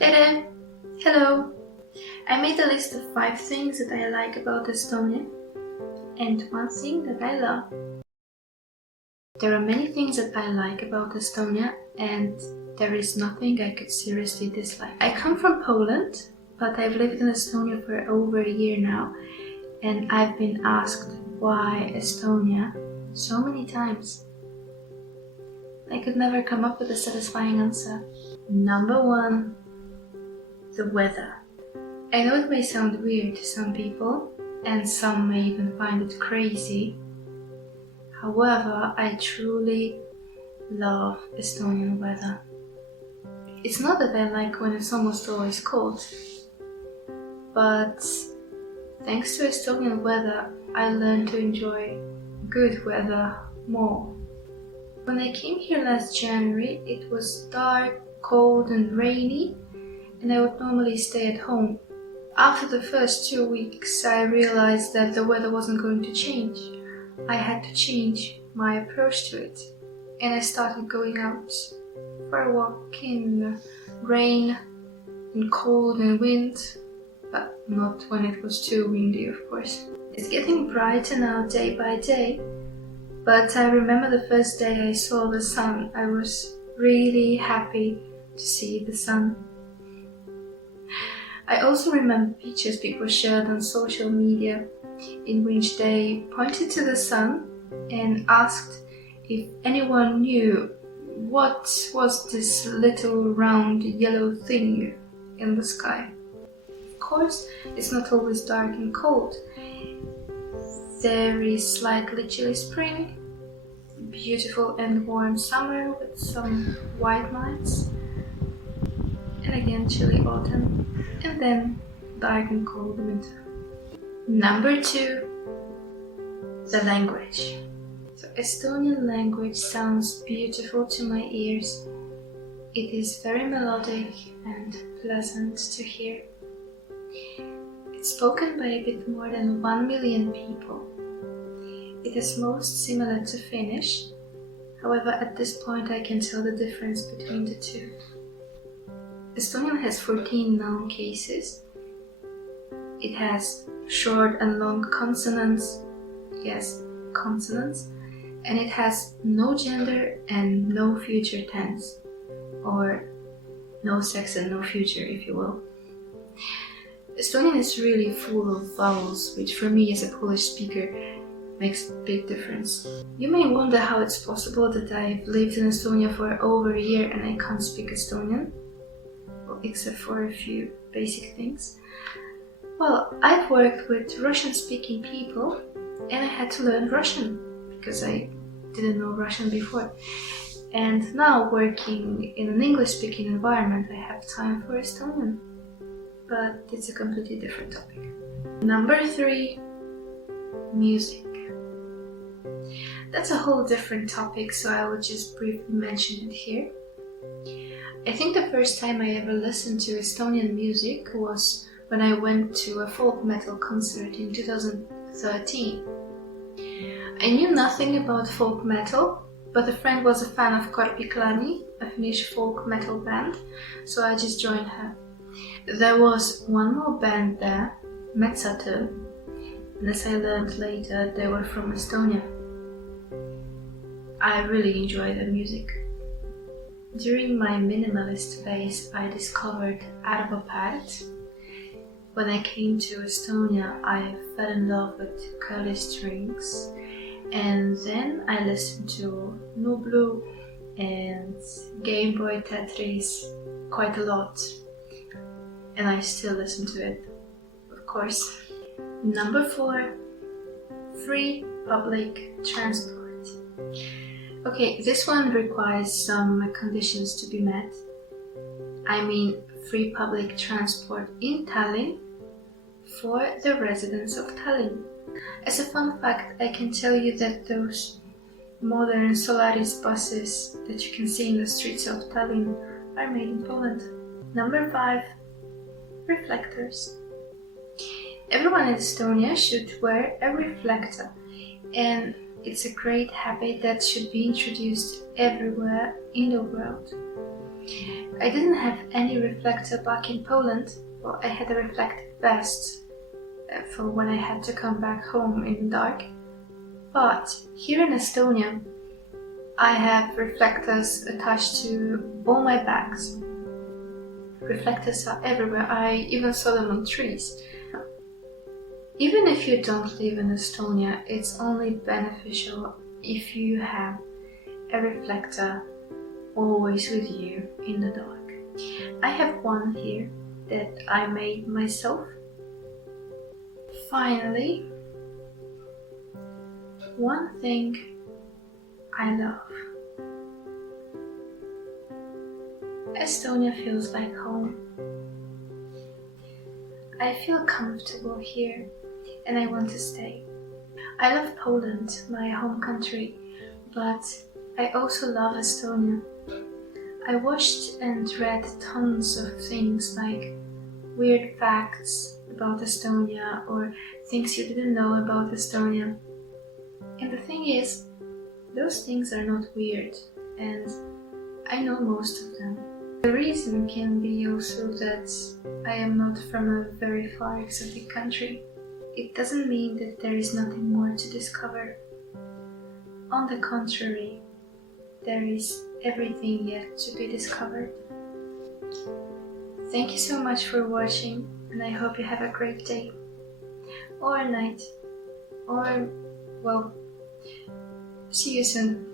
Ta-da! Hello! I made a list of 5 things that I like about Estonia and 1 thing that I love. There are many things that I like about Estonia and there is nothing I could seriously dislike. I come from Poland, but I've lived in Estonia for over a year now and I've been asked why Estonia so many times. I could never come up with a satisfying answer. Number 1. The weather. I know it may sound weird to some people, and some may even find it crazy. However, I truly love Estonian weather. It's not that I like when it's almost always cold, but thanks to Estonian weather, I learned to enjoy good weather more. When I came here last January, it was dark, cold and rainy, and I would normally stay at home. After the first 2 weeks, I realized that the weather wasn't going to change. I had to change my approach to it, and I started going out for a walk in rain and cold and wind, but not when it was too windy, of course. It's getting brighter now day by day, but I remember the first day I saw the sun. I was really happy to see the sun. I also remember pictures people shared on social media in which they pointed to the sun and asked if anyone knew what was this little round yellow thing in the sky. Of course, it's not always dark and cold. There is slightly chilly spring, beautiful and warm summer with some white nights, and again chilly autumn, and then dark and cold winter. Number 2. The language. So Estonian language sounds beautiful to my ears. It is very melodic and pleasant to hear. It's spoken by a bit more than 1 million people. It is most similar to Finnish. However, at this point I can tell the difference between the two. Estonian has 14 noun cases. It has short and long consonants, yes, consonants, and it has no gender and no future tense, or no sex and no future, if you will. Estonian is really full of vowels, which for me as a Polish speaker makes a big difference. You may wonder how it's possible that I've lived in Estonia for over a year and I can't speak Estonian. Except for a few basic things. Well, I've worked with Russian-speaking people and I had to learn Russian because I didn't know Russian before. And now working in an English-speaking environment, I have time for Estonian. But it's a completely different topic. Number 3. Music. That's a whole different topic, so I will just briefly mention it here. I think the first time I ever listened to Estonian music was when I went to a folk metal concert in 2013. I knew nothing about folk metal, but a friend was a fan of Korpiklani, a Finnish folk metal band, so I just joined her. There was one more band there, Metsatöö, and as I learned later, they were from Estonia. I really enjoyed their music. During my minimalist phase, I discovered arvopäät. When I came to Estonia, I fell in love with curly strings, and then I listened to Nublu and Game Boy Tetris quite a lot, and I still listen to it, of course. Number 4. Free public transport. Okay, this one requires some conditions to be met. I mean free public transport in Tallinn for the residents of Tallinn. As a fun fact, I can tell you that those modern Solaris buses that you can see in the streets of Tallinn are made in Poland. Number 5. Reflectors. Everyone in Estonia should wear a reflector, and it's a great habit that should be introduced everywhere in the world. I didn't have any reflector back in Poland. Well, I had a reflective vest for when I had to come back home in the dark. But here in Estonia, I have reflectors attached to all my bags. Reflectors are everywhere. I even saw them on trees. Even if you don't live in Estonia, it's only beneficial if you have a reflector always with you in the dark. I have one here that I made myself. Finally, one thing I love. Estonia feels like home. I feel comfortable here and I want to stay. I love Poland, my home country, but I also love Estonia. I watched and read tons of things like weird facts about Estonia or things you didn't know about Estonia. And the thing is, those things are not weird, and I know most of them. The reason can be also that I am not from a very far exotic country. It doesn't mean that there is nothing more to discover. On the contrary, there is everything yet to be discovered. Thank you so much for watching, and I hope you have a great day, or night, or, well, see you soon.